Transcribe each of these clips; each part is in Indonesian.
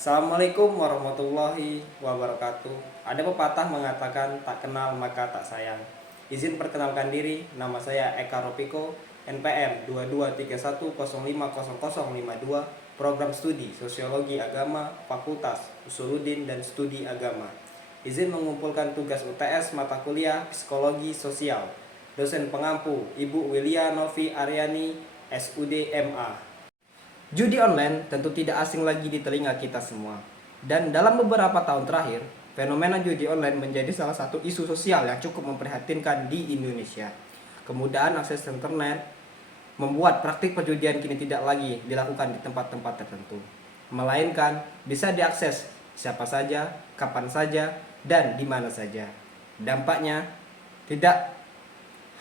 Assalamualaikum warahmatullahi wabarakatuh. Ada pepatah mengatakan tak kenal maka tak sayang. Izin perkenalkan diri, nama saya Eka Ropiko, NPM 2231050052, Program Studi Sosiologi Agama, Fakultas Usuluddin dan Studi Agama. Izin mengumpulkan tugas UTS mata kuliah Psikologi Sosial. Dosen pengampu Ibu Wilia Novi Aryani, SUD MA. Judi online tentu tidak asing lagi di telinga kita semua. Dan dalam beberapa tahun terakhir, fenomena judi online menjadi salah satu isu sosial yang cukup memprihatinkan di Indonesia. Kemudahan akses internet membuat praktik perjudian kini tidak lagi dilakukan di tempat-tempat tertentu, melainkan bisa diakses siapa saja, kapan saja, dan di mana saja. Dampaknya tidak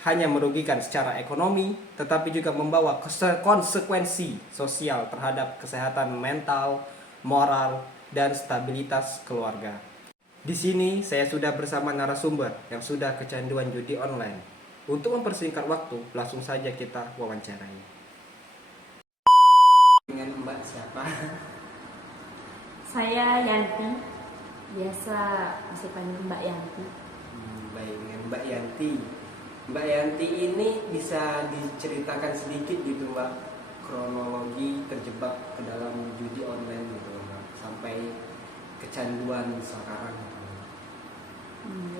hanya merugikan secara ekonomi, tetapi juga membawa konsekuensi sosial terhadap kesehatan mental, moral, dan stabilitas keluarga. Di sini saya sudah bersama narasumber yang sudah kecanduan judi online. Untuk mempersingkat waktu, langsung saja kita wawancarai. Dengan Mbak siapa? Saya Yanti, biasa masih panggil Mbak Yanti. Baik, dengan Mbak Yanti. Mbak Yanti ini bisa diceritakan sedikit gitu Mbak, kronologi terjebak ke dalam judi online gitu Mbak, sampai kecanduan sekarang gitu.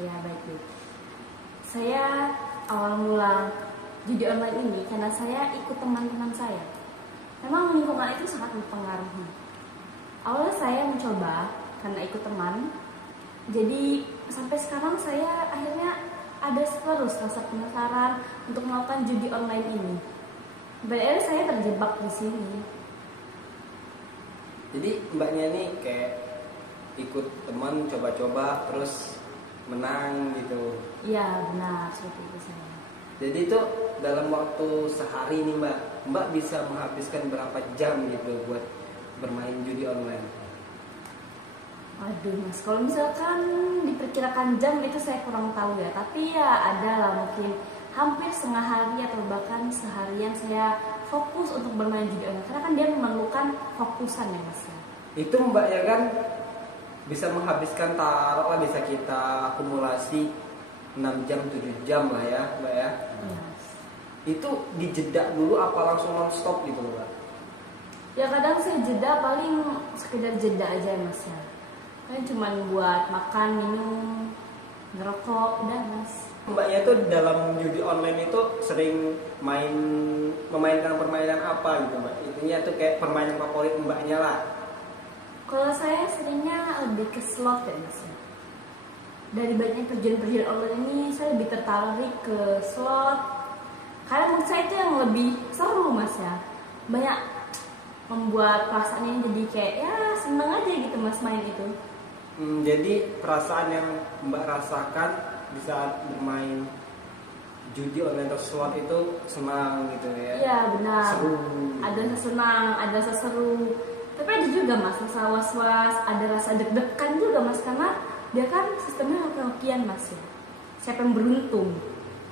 Ya baik. Saya awal mula judi online ini karena saya ikut teman-teman saya. Memang lingkungan itu sangat mempengaruhi. Awalnya saya mencoba karena ikut teman. Jadi sampai sekarang saya akhirnya ada terus rasa penasaran untuk melakukan judi online ini. Berarti saya terjebak di sini. Jadi mbaknya nih kayak ikut teman coba-coba terus menang gitu. Iya benar, seperti itu saya. Jadi itu dalam waktu sehari nih mbak bisa menghabiskan berapa jam gitu buat bermain judi online? Waduh mas, kalau misalkan diperkirakan jam itu saya kurang tahu ya. Tapi ya ada lah mungkin hampir setengah hari atau bahkan seharian saya fokus untuk bermain judi online. Karena kan dia memerlukan fokusan ya mas ya. Itu mbak ya kan bisa menghabiskan taruhlah bisa kita akumulasi 6 jam 7 jam lah ya mbak ya. Yes. Itu dijeda dulu apa langsung non stop gitu mbak? Ya kadang saya jeda paling sekedar jeda aja ya mas ya. Kan cuma buat makan, minum, ngerokok, udah mas. Mbaknya tuh dalam judi online itu sering memainkan permainan apa gitu mbak? Intinya tuh kayak permainan favorit mbaknya lah. Kalau saya seringnya lebih ke slot ya mas ya. Dari banyak perjudian online ini saya lebih tertarik ke slot. Karena menurut saya itu yang lebih seru mas ya. Banyak membuat perasaannya jadi kayak ya seneng aja gitu mas main itu. Jadi perasaan yang mbak rasakan di saat bermain judi online atau slot itu senang gitu ya? Iya benar. Seru. Ada senang, ada seru. Tapi ada juga mas rasa was-was, ada rasa deg-degan juga mas karena dia kan sistemnya hoki-hokian mas ya. Siapa yang beruntung?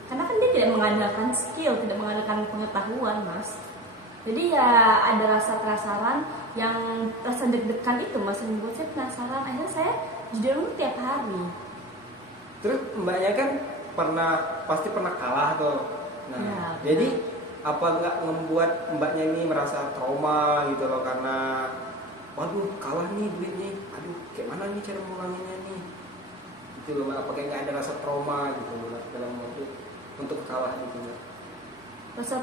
Karena kan dia tidak mengandalkan skill, tidak mengandalkan pengetahuan mas. Jadi ya ada rasa penasaran, yang rasa deg-degan itu mas yang membuat saya penasaran. Akhirnya saya judi online tiap hari. Terus mbaknya kan pasti pernah kalah tuh. Nah, Ya, jadi apa nggak membuat mbaknya ini merasa trauma gitu loh karena waduh kalah nih duitnya, aduh kayak mana nih cara mengulanginya nih? Gitu loh mbak, apa kayak nggak ada rasa trauma gitu loh mbak, dalam waktu untuk kalah gitu mbak? Rasa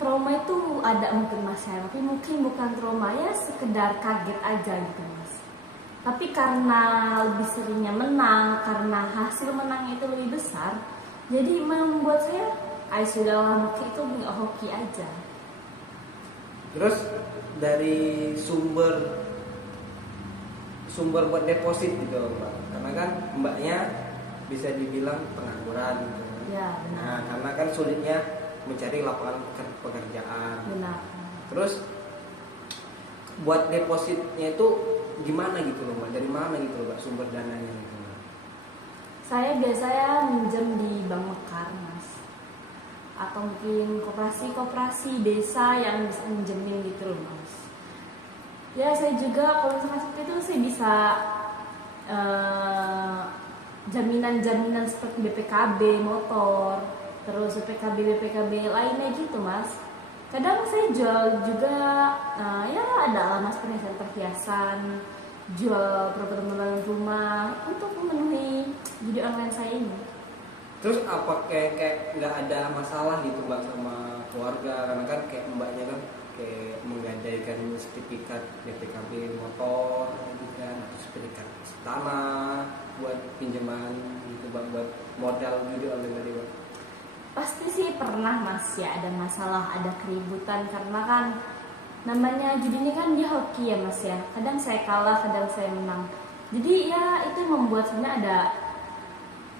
trauma itu ada mungkin mas ya, tapi mungkin bukan trauma ya sekedar kaget aja gitu mas. Tapi karena lebih seringnya menang, karena hasil menangnya itu lebih besar, jadi membuat saya sudahlah hoki itu nggak hoki aja. Terus dari sumber buat deposit gitu loh mbak, karena kan mbaknya bisa dibilang pengangguran gitu. Ya benar. Nah karena kan sulitnya mencari lapangan pekerjaan. Benar. Terus buat depositnya itu gimana gitu loh mbak? Dari mana gitu loh mbak sumber dananya gitu mbak? Saya biasanya minjem di Bank Mekar mas. atau mungkin koperasi desa yang bisa menjamin gitu loh mas. Ya saya juga kalau misalkan seperti itu saya bisa jaminan-jaminan seperti BPKB motor, terus BPKB lainnya gitu mas. Kadang saya jual juga ya ada mas perhiasan, jual peralatan rumah untuk memenuhi judi online saya ini. Terus apa kayak nggak ada masalah gitu mbak sama keluarga, karena kan kayak mbaknya kan kayak menggadaikan sertifikat BPKB motor gitu kan, atau sertifikat tanah buat pinjaman gitu mbak, buat modal judi online tadi mbak. Pasti sih pernah mas ya ada masalah, ada keributan karena kan namanya judi ini kan dia hoki ya mas ya. Kadang saya kalah, kadang saya menang. Jadi ya itu membuat sebenarnya ada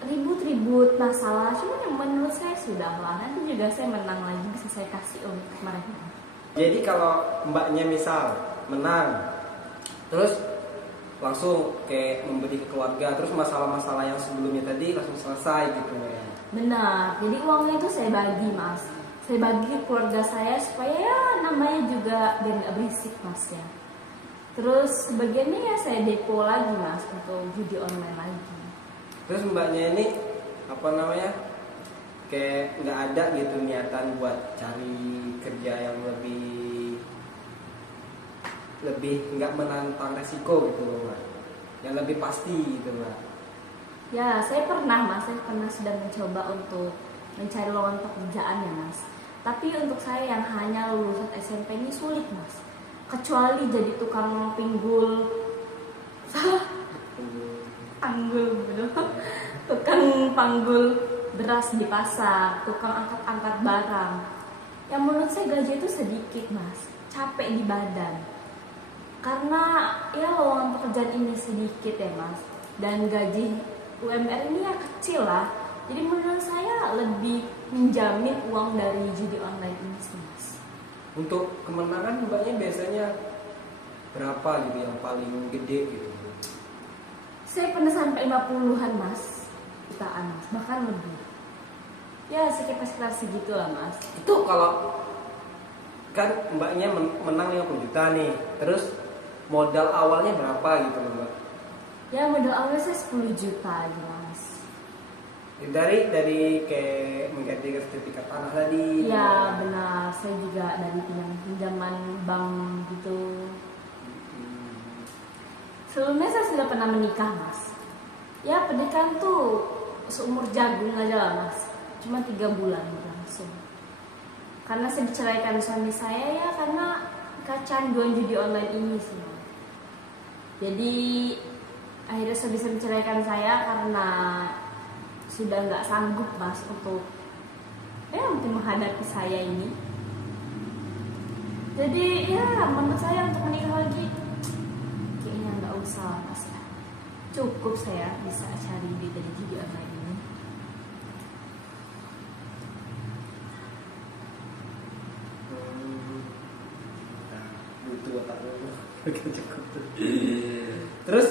ribut masalah. Cuma yang menurut saya sudah lah. Nanti juga saya menang lagi bisa saya kasih untuk mereka. Jadi kalau mbaknya misal menang, terus langsung kayak memberi ke keluarga, terus masalah-masalah yang sebelumnya tadi langsung selesai gitu mbak ya. Benar, jadi uangnya itu saya bagi mas. Saya bagi ke keluarga saya supaya ya namanya juga biar nggak berisik mas ya. Terus sebagiannya ya saya depo lagi mas untuk judi online lagi. Terus mbaknya ini apa namanya, kayak nggak ada gitu niatan buat cari kerja yang lebih nggak menantang resiko gitu loh mbak, yang lebih pasti gitu mbak. Ya saya pernah mas, saya pernah sudah mencoba untuk mencari lowongan pekerjaan ya mas. Tapi untuk saya yang hanya lulusan SMP ini sulit mas. Kecuali jadi tukang pinggul, panggul gitu. Tukang panggul beras di pasar, tukang angkat-angkat barang. Yang menurut saya gaji itu sedikit mas, capek di badan. Karena ya lowongan pekerjaan ini sedikit ya mas, dan gaji UMR ini ya kecil lah. Jadi menurut saya lebih menjamin uang dari judi online ini sih mas. Untuk kemenangan mbaknya biasanya berapa gitu yang paling gede gitu? Saya pernah sampai 50-an mas, jutaan mas, bahkan lebih. Ya sekitar segitu lah mas. Itu kalau kan mbaknya menang 50 juta nih, terus modal awalnya berapa gitu loh mbak? Ya modal awalnya saya 10 juta aja mas. Dari kayak mengganti sertifikat tanah tadi. Ya benar, saya juga dari pinjaman bank gitu. Sebelumnya saya sudah pernah menikah mas. Ya pernikahan tuh seumur jagung aja lah mas, cuma 3 bulan langsung. Karena saya diceraikan suami saya ya karena kecanduan judi online ini sih. Jadi akhirnya saya bisa menceraikan saya karena sudah nggak sanggup mas untuk mungkin menghadapi saya ini. Jadi ya menurut saya untuk menikah lagi kayaknya nggak usah mas ya. Cukup saya bisa cari duit dari judi online ini. Butuh otak lu. Cukup. Terus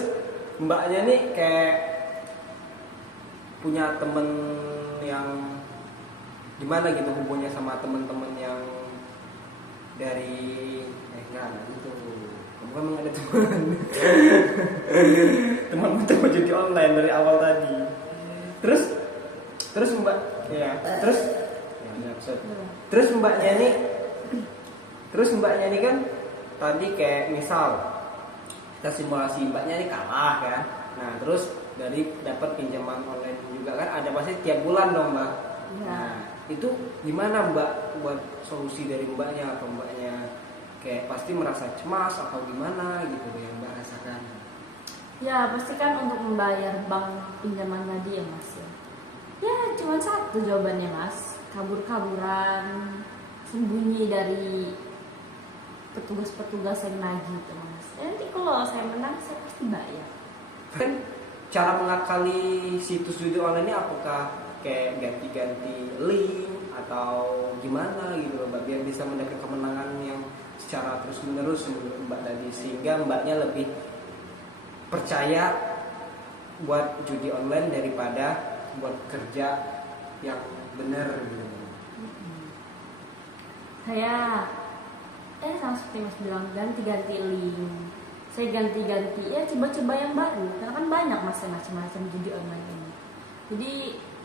mbaknya nih kayak punya temen yang gimana gitu hubungannya sama temen-temen yang dari enggak gitu. Kamu kan ada teman. Teman judi online dari awal tadi. Terus mbak ya, terus mbaknya ini kan tadi kayak misal kita simulasi mbaknya ini kalah kan. Nah, terus dari dapat pinjaman online juga kan ada pasti tiap bulan dong mbak. Ya. Nah itu gimana mbak buat solusi dari mbaknya, atau mbaknya kayak pasti merasa cemas atau gimana gitu yang mbak rasakan? Ya pasti kan untuk membayar bank pinjaman tadi ya mas ya. Ya cuma satu jawabannya mas, kabur-kaburan, sembunyi dari petugas-petugas yang nagih itu mas. Nanti kalau saya menang saya pasti bayar. Kan cara mengakali situs judi online ini apakah kayak ganti-ganti link atau gimana gitu loh mbak, biar bisa mendapatkan kemenangan yang secara terus menerus menurut mbak tadi, sehingga mbaknya lebih percaya buat judi online daripada buat kerja yang benar gitu. Saya sama seperti Mas bilang, ganti-ganti link. Saya ganti-ganti, ya coba-coba yang baru. Karena kan banyak Mas ya macam-macam judi online ini. Jadi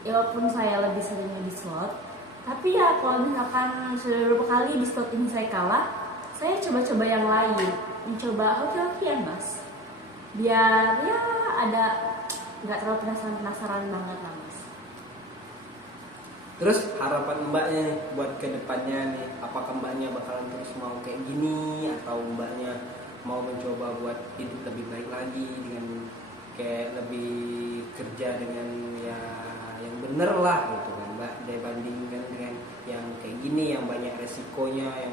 ya walaupun saya lebih seringnya di slot, tapi ya kalau misalkan sudah beberapa kali di slot ini saya kalah, saya coba-coba yang lain. Mencoba hoki-hokian Mas. Biar ya ada nggak terlalu penasaran banget lah Mas. Terus harapan mbaknya nih buat kedepannya nih, apakah mbaknya bakalan terus mau kayak gini atau mbaknya mau mencoba buat hidup lebih baik lagi dengan kayak lebih kerja dengan ya yang bener lah gitu kan mbak, dibandingkan dengan yang kayak gini yang banyak resikonya, yang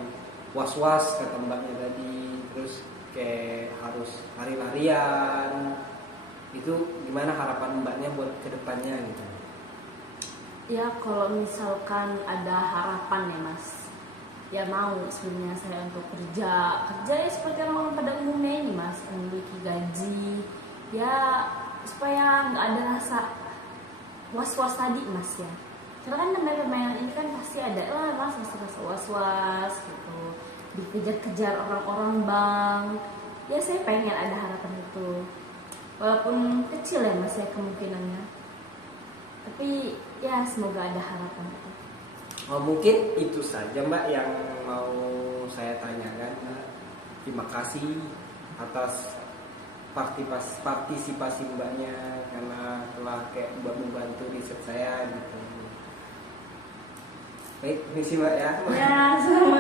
was-was kata mbaknya tadi, terus kayak harus lari-larian. Itu gimana harapan mbaknya buat kedepannya gitu? Ya kalau misalkan ada harapan ya Mas, ya mau sebenarnya saya untuk kerja ya seperti orang pada umumnya ini Mas, memiliki gaji, ya supaya nggak ada rasa was-was tadi Mas ya. Karena kan namanya permainan ini kan pasti ada Mas rasa was-was gitu, dikejar-kejar orang-orang bang. Ya saya pengen ada harapan itu, walaupun kecil ya Mas ya kemungkinannya, tapi ya semoga ada harapan itu. Oh, mungkin itu saja mbak yang mau saya tanyakan. Terima kasih atas partisipasi mbaknya karena telah kayak mbak membantu riset saya gitu. Baik, permisi mbak ya. Ya, sama.